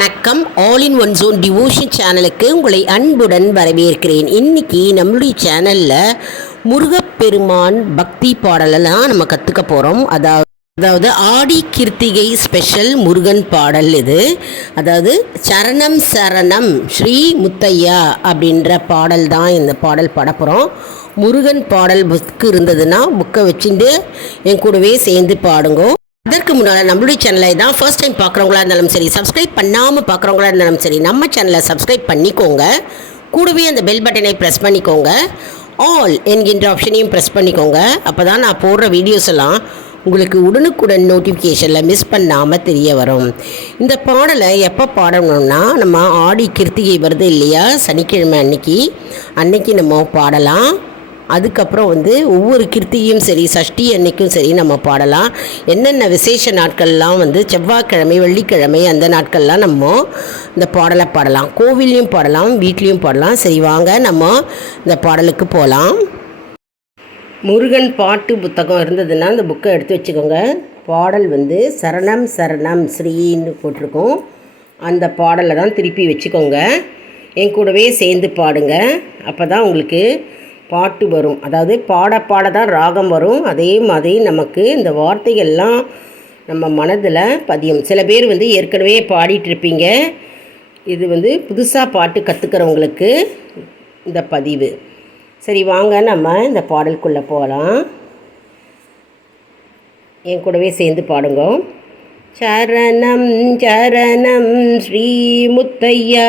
வணக்கம். All in one zone devotion சேனலுக்கு உங்களை அன்புடன் வரவேற்கிறேன். இன்னைக்கு நம்மளுடைய சேனலில் முருகப்பெருமான் பக்தி பாடலெல்லாம் நம்ம கற்றுக்க போகிறோம். அதாவது ஆடி கிருத்திகை ஸ்பெஷல் முருகன் பாடல் இது. அதாவது சரணம் சரணம் ஸ்ரீ முத்தையா அப்படின்ற பாடல் தான் இந்த பாடல் பாட போகிறோம். முருகன் பாடல் புக்கு இருந்ததுன்னா புக்கை வச்சுட்டு என் கூடவே சேர்ந்து பாடுங்க. அதற்கு முன்னால் நம்மளுடைய சேனலை தான் ஃபர்ஸ்ட் டைம் பார்க்குறவங்களா இருந்தாலும் சரி, சப்ஸ்கிரைப் பண்ணாமல் பார்க்குறவங்களா இருந்தாலும் சரி, நம்ம சேனலை சப்ஸ்கிரைப் பண்ணிக்கோங்க. கூடவே அந்த பெல் பட்டனை ப்ரெஸ் பண்ணிக்கோங்க. ஆல் என்கின்ற ஆப்ஷனையும் ப்ரெஸ் பண்ணிக்கோங்க. அப்போ தான் நான் போடுற வீடியோஸ் எல்லாம் உங்களுக்கு உடனுக்குடன் நோட்டிஃபிகேஷனில் மிஸ் பண்ணாமல் தெரிய வரும். இந்த பாடலை எப்போ பாடணும்னா, நம்ம ஆடி கிருத்திகை வருது இல்லையா, சனிக்கிழமை அன்னைக்கு நம்ம பாடலாம். அதுக்கப்புறம் ஒவ்வொரு கிருத்தியும் சரி, சஷ்டி அன்னைக்கும் சரி நம்ம பாடலாம். என்னென்ன விசேஷ நாட்கள்லாம் செவ்வாய்க்கிழமை, வெள்ளிக்கிழமை அந்த நாட்கள்லாம் நம்ம இந்த பாடலை பாடலாம். கோவில்லையும் பாடலாம், வீட்லேயும் பாடலாம். சரி, வாங்க நம்ம இந்த பாடலுக்கு போகலாம். முருகன் பாட்டு புத்தகம் இருந்ததுன்னா அந்த புக்கை எடுத்து வச்சுக்கோங்க. பாடல் சரணம் சரணம் ஸ்ரீன்னு போட்டிருக்கோம். அந்த பாடலை தான் திருப்பி வச்சுக்கோங்க. என் கூடவே சேர்ந்து பாடுங்க. அப்போ தான் உங்களுக்கு பாட்டு வரும். அதாவது பாட தான் ராகம் வரும். அதே மாதிரி நமக்கு இந்த வார்த்தைகள்லாம் நம்ம மனதில் பதியும். சில பேர் ஏற்கனவே பாடிட்டுருப்பீங்க. இது புதுசாக பாட்டு கற்றுக்கிறவங்களுக்கு இந்த பதிவு. சரி, வாங்க நம்ம இந்த பாடலுக்குள்ளே போகலாம். என் கூடவே சேர்ந்து பாடுங்க. சரணம் சரணம் ஸ்ரீ முத்தையா,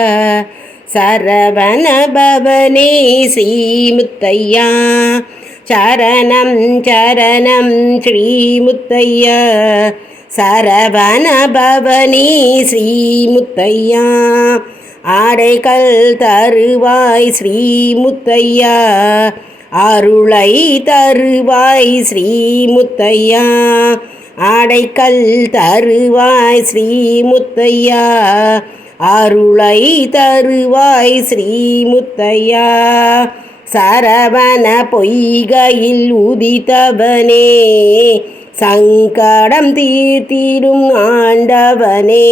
சரவண பவனே ஸ்ரீ முத்தையா. சரணம் சரணம் ஸ்ரீ முத்தையா, சரவண பவனே ஸ்ரீ முத்தையா. ஆடைகள் தருவாய் ஸ்ரீ முத்தையா, அருளை தருவாய் ஸ்ரீ முத்தையா. ஆடைகள் தருவாய் ஸ்ரீ முத்தையா, அருளை தருவாய் ஸ்ரீ முத்தையா. சரவண பொய்கையில் உதித்தவனே, சங்கடம் தீர்த்திடும் ஆண்டவனே.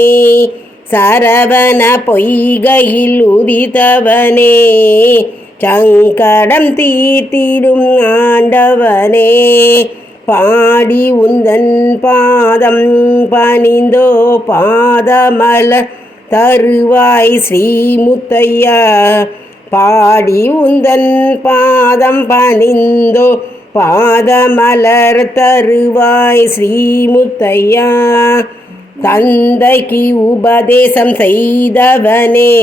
சரவண பொய்கையில் உதித்தவனே, சங்கடம் தீர்த்திடும் ஆண்டவனே. பாடி உந்தன் பாதம் பணிந்தோ, பாதமலர் தருவாய் ஸ்ரீ முத்தையா. பாடி உந்தன் பாதம் பணிந்தோ, பாதமலர் தருவாய் ஸ்ரீ முத்தையா. தந்தைக்கு உபதேசம் செய்தவனே,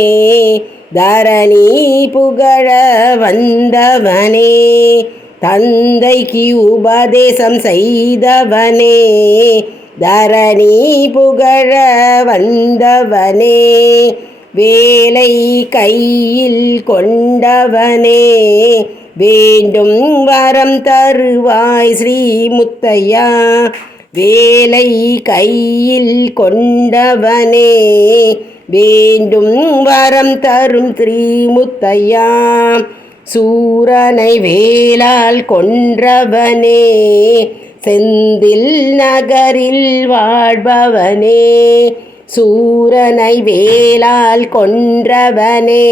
தரணி புகழ வந்தவனே. தந்தைக்கு உபதேசம் செய்தவனே, தரணி புகழ வந்தவனே. வேலை கையில் கொண்டவனே, வேண்டும் வரம் தருவாய் ஸ்ரீ முத்தையா. வேலை கையில் கொண்டவனே, வேண்டும் வரம் தரும் ஸ்ரீ முத்தையா. சூரனை வேலால் கொன்றவனே, செந்தில் நகரில் வாழ்பவனே. சூரனை வேலால் கொன்றவனே,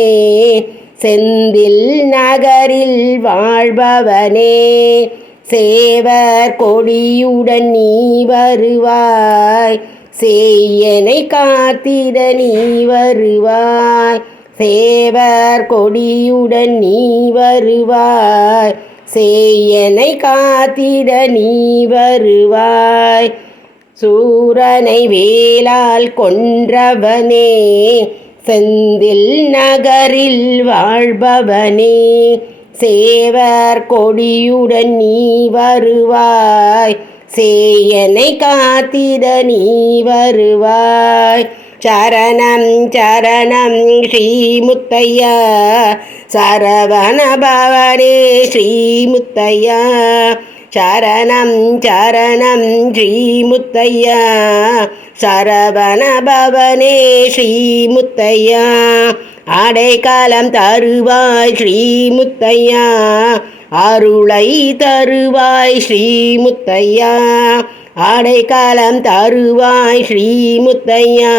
செந்தில் நகரில் வாழ்பவனே. சேவர் கொடியுடன் நீ வருவாய், சேயனை காத்திட நீ வருவாய். சேவர் கொடியுடன் நீ வருவாய், சேயனை காத்திட நீ வருவாய். சூரனை வேலால் கொன்றவனே, செந்தில் நகரில் வாழ்பவனே. சேவர் கொடியுடன் நீ வருவாய், சேயனை காத்திட நீ வருவாய். சரணம் சரணம் ஸ்ரீ முத்தையா, சரவண பவனே ஸ்ரீ முத்தையா. சரணம் சரணம் ஸ்ரீ முத்தையா, சரவண பவனே ஸ்ரீ முத்தையா. அடைக்கலம் தருவாய் ஸ்ரீ முத்தையா, அருளை தருவாய் ஸ்ரீ முத்தையா. அடைக்கலம் தருவாய் ஸ்ரீ முத்தையா,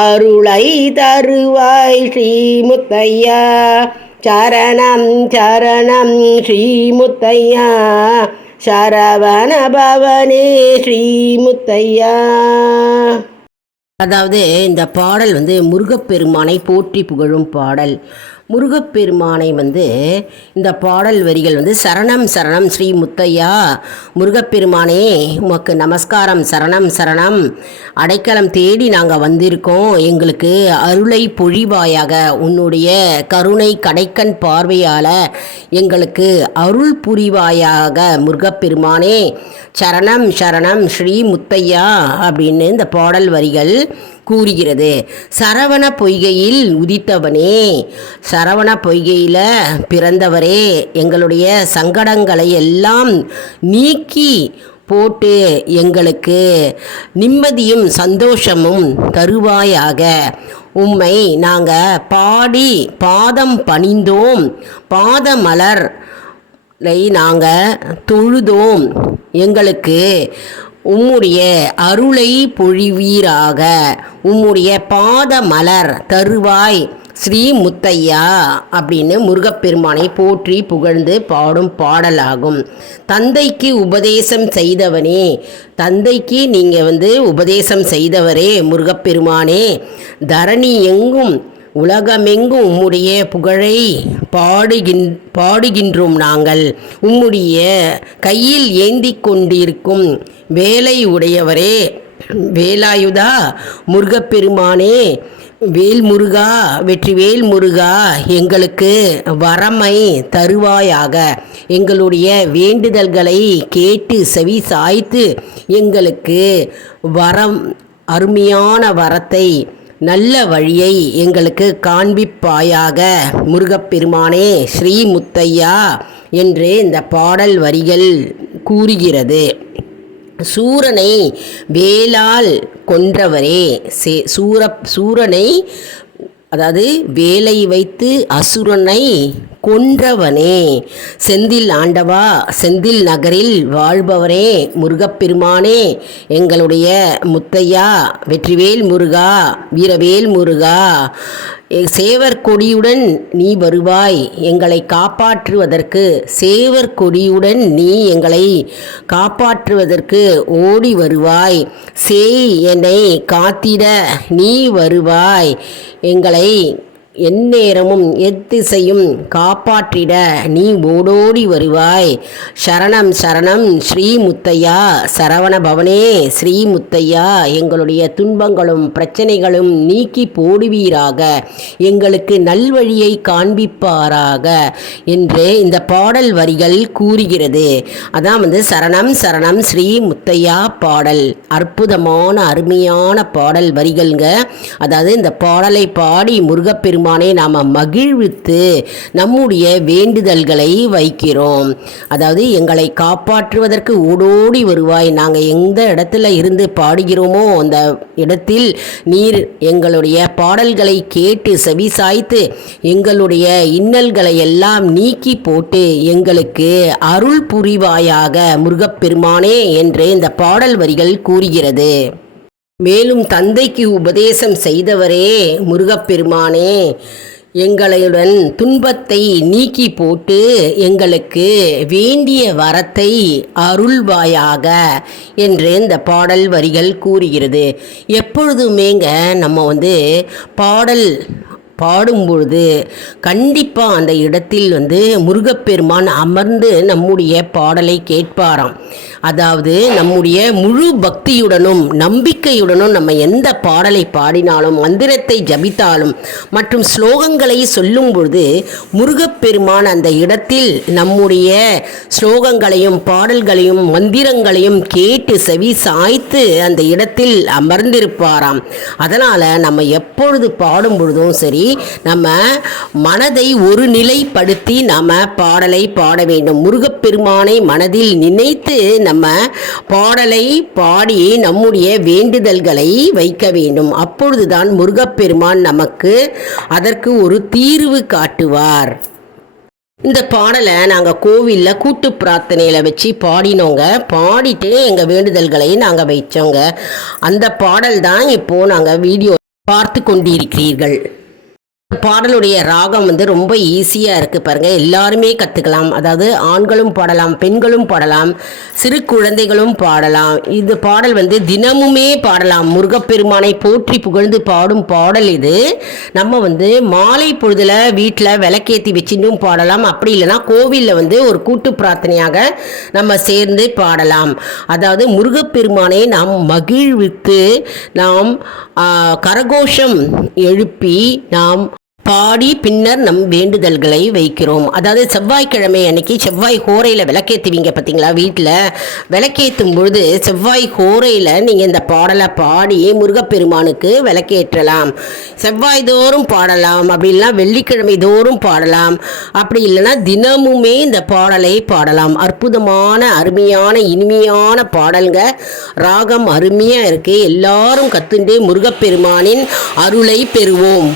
அருளை தருவாய் ஸ்ரீ முத்தையா. சரணம் சரணம் ஸ்ரீ முத்தையா, சரவண பவனே ஸ்ரீ முத்தையா. அதாவது இந்த பாடல் முருகப்பெருமானை போற்றி புகழும் பாடல். முருகப்பெருமானை இந்த பாடல் வரிகள் சரணம் சரணம் ஸ்ரீ முத்தையா, முருகப்பெருமானே உமக்கு நமஸ்காரம், சரணம் சரணம், அடைக்கலம் தேடி நாங்கள் வந்திருக்கோம், எங்களுக்கு அருளை பொழிவாயாக, உன்னுடைய கருணை கடைக்கண் பார்வையால் எங்களுக்கு அருள் புரிவாயாக முருகப்பெருமானே, சரணம் சரணம் ஸ்ரீ முத்தையா அப்படின்னு இந்த பாடல் வரிகள் கூறுகிறது. சரவண பொய்கையில் உதித்தவனே, சரவண பொய்கையில் பிறந்தவரே, எங்களுடைய சங்கடங்களை எல்லாம் நீக்கி போட்டு எங்களுக்கு நிம்மதியும் சந்தோஷமும் தருவாயாக. உம்மை நாங்கள் பாடி பாதம் பணிந்தோம், பாதமலர் நாங்கள் தொழுதோம், எங்களுக்கு உம்முடைய அருளை பொழிவீராக, உம்முடைய பாத மலர் தருவாய் ஸ்ரீ முத்தையா அப்படின்னு முருகப்பெருமானை போற்றி புகழ்ந்து பாடும் பாடலாகும். தந்தைக்கு உபதேசம் செய்தவனே, தந்தைக்கு நீங்கள் உபதேசம் செய்தவரே முருகப்பெருமானே, தரணி எங்கும் உலகமெங்கும் உம்முடைய புகழை பாடுகின்றோம் நாங்கள். உம்முடைய கையில் ஏந்தி கொண்டிருக்கும் வேலை உடையவரே, வேலாயுதா முருகப்பெருமானே, வேல்முருகா, வெற்றிவேல் முருகா, எங்களுக்கு வரமை தருவாயாக, எங்களுடைய வேண்டுதல்களை கேட்டு செவி சாய்த்து எங்களுக்கு அருமையான வரத்தை, நல்ல வழியை எங்களுக்கு காண்பிப்பாயாக முருகப்பெருமானே ஸ்ரீ முத்தையா என்று இந்த பாடல் வரிகள் கூறுகிறது. சூரனை வேலால் கொன்றவரே, சூரனை அதாவது வேலை வைத்து அசுரனை கொன்றவனே, செந்தில் ஆண்டவா, செந்தில் நகரில் வாழ்பவரே முருகப்பெருமானே, எங்களுடைய முத்தையா, வெற்றிவேல் முருகா, வீரவேல் முருகா, சேவர் கொடியுடன் நீ வருவாய் எங்களை காப்பாற்றுவதற்கு, சேவர் கொடியுடன் நீ எங்களை காப்பாற்றுவதற்கு ஓடி வருவாய், சேய் என்னை காத்திட நீ வருவாய், எங்களை எந்நேரமும் எத்திசையும் காப்பாற்றிட நீ ஓடோடி வருவாய். சரணம் சரணம் ஸ்ரீ முத்தையா, சரவண பவனே ஸ்ரீ முத்தையா, எங்களுடைய துன்பங்களும் பிரச்சனைகளும் நீக்கி போடுவீராக, எங்களுக்கு நல்வழியை காண்பிப்பாராக என்று இந்த பாடல் வரிகள் கூறுகிறது. அதான் சரணம் சரணம் ஸ்ரீ முத்தையா பாடல். அற்புதமான அருமையான பாடல் வரிகள்ங்க. அதாவது இந்த பாடலை பாடி முருகப்பெருமானை நாம் மகிழ்வித்து நம்முடைய வேண்டுதல்களை வைக்கிறோம். அதாவது எங்களை காப்பாற்றுவதற்கு ஓடோடி வருவாய், நாங்கள் எந்த இடத்துல இருந்து பாடுகிறோமோ அந்த இடத்தில் நீர் எங்களுடைய பாடல்களை கேட்டு செவி சாய்த்து எங்களுடைய இன்னல்களை எல்லாம் நீக்கி போட்டு எங்களுக்கு அருள் புரிவாயாக முருகப்பெருமானே என்று இந்த பாடல் வரிகள் கூறுகிறது. மேலும் தந்தைக்கு உபதேசம் செய்தவரே முருகப்பெருமானே, எங்களுடன் துன்பத்தை நீக்கி போட்டு எங்களுக்கு வேண்டிய வரத்தை அருள்வாயாக என்று இந்த பாடல் வரிகள் கூறுகிறது. எப்பொழுதுமேங்க நம்ம பாடும்பொழுது கண்டிப்பாக அந்த இடத்தில் முருகப்பெருமான் அமர்ந்து நம்முடைய பாடலை கேட்பாராம். அதாவது நம்முடைய முழு பக்தியுடனும் நம்பிக்கையுடனும் நம்ம எந்த பாடலை பாடினாலும் மந்திரத்தை ஜபித்தாலும் மற்றும் ஸ்லோகங்களை சொல்லும் பொழுது முருகப்பெருமான் அந்த இடத்தில் நம்முடைய ஸ்லோகங்களையும் பாடல்களையும் மந்திரங்களையும் கேட்டு செவி சாய்த்து அந்த இடத்தில் அமர்ந்திருப்பாராம். அதனால் நம்ம எப்பொழுது பாடும் பொழுதும் சரி நம்ம மனதை ஒரு நிலைப்படுத்தி நம்ம பாடலை பாட வேண்டும். முருகப்பெருமானை மனதில் நினைத்து நம்ம பாடலை பாடி நம்முடைய வேண்டுதல்களை வைக்க வேண்டும். அப்பொழுதுதான் முருகப்பெருமான் நமக்கு அதற்கு ஒரு தீர்வு காட்டுவார். இந்த பாடலை நாங்கள் கோவிலில் கூட்டு பிரார்த்தனையில் வச்சு பாடினோங்க. பாடிட்டு எங்கள் வேண்டுதல்களை நாங்கள் வைச்சோங்க. அந்த பாடல் தான் இப்போது நாங்கள் வீடியோ பார்த்து கொண்டிருக்கிறீர்கள். பாடலுடைய ராகம் ரொம்ப ஈஸியாக இருக்குது பாருங்கள், எல்லாருமே கற்றுக்கலாம். அதாவது ஆண்களும் பாடலாம், பெண்களும் பாடலாம், சிறு குழந்தைகளும் பாடலாம். இது பாடல் தினமுமே பாடலாம். முருகப்பெருமானை போற்றி புகழ்ந்து பாடும் பாடல் இது. நம்ம மாலை பொழுதில் வீட்டில் விளக்கேற்றி வச்சுட்டும் பாடலாம். அப்படி இல்லைனா கோவிலில் ஒரு கூட்டு பிரார்த்தனையாக நம்ம சேர்ந்து பாடலாம். அதாவது முருகப்பெருமானை நாம் மகிழ்வித்து நாம் கரகோஷம் எழுப்பி நாம் பாடி பின்னர் நம் வேண்டுதல்களை வைக்கிறோம். அதாவது செவ்வாய்க்கிழமை அன்னைக்கு செவ்வாய் ஹோரையில் விளக்கேற்றுவீங்க பார்த்தீங்களா? வீட்டில் விளக்கேற்றும் பொழுது செவ்வாய் ஹோரையில் நீங்கள் இந்த பாடலை பாடி முருகப்பெருமானுக்கு விளக்கேற்றலாம். செவ்வாய் தோறும் பாடலாம், அப்படி இல்லைனா வெள்ளிக்கிழமை தோறும் பாடலாம், அப்படி இல்லைனா தினமுமே இந்த பாடலை பாடலாம். அற்புதமான அருமையான இனிமையான பாடல்ங்க. ராகம் அருமையாக இருக்குது. எல்லாரும் கற்றுண்டு முருகப்பெருமானின் அருளை பெறுவோம்.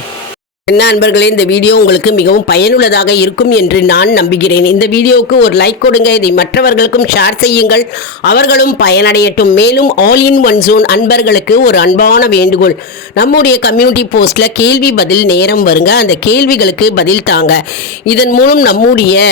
என்ன அன்பர்களே, இந்த வீடியோ உங்களுக்கு மிகவும் பயனுள்ளதாக இருக்கும் என்று நான் நம்புகிறேன். இந்த வீடியோவுக்கு ஒரு லைக் கொடுங்க. இதை மற்றவர்களுக்கும் ஷேர் செய்யுங்கள், அவர்களும் பயனடையட்டும். மேலும் ஆல் இன் ஒன் ஜோன் அன்பர்களுக்கு ஒரு அன்பான வேண்டுகோள். நம்முடைய கம்யூனிட்டி போஸ்ட்டில் கேள்வி பதில் நேரம் வருங்க. அந்த கேள்விகளுக்கு பதில் தாங்க. இதன் மூலம் நம்முடைய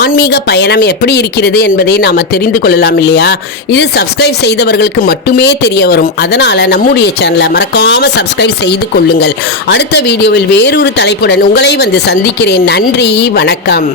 ஆன்மீக பயணம் எப்படி இருக்கிறது என்பதை நாம் தெரிந்து கொள்ளலாம் இல்லையா? இது சப்ஸ்கிரைப் செய்தவர்களுக்கு மட்டுமே தெரிய வரும். அதனால் நம்முடைய சேனலை மறக்காமல் சப்ஸ்கிரைப் செய்து கொள்ளுங்கள். அடுத்த வீடியோவில் வேறு ஒரு தலைப்புடன் உங்களை சந்திக்கிறேன். நன்றி, வணக்கம்.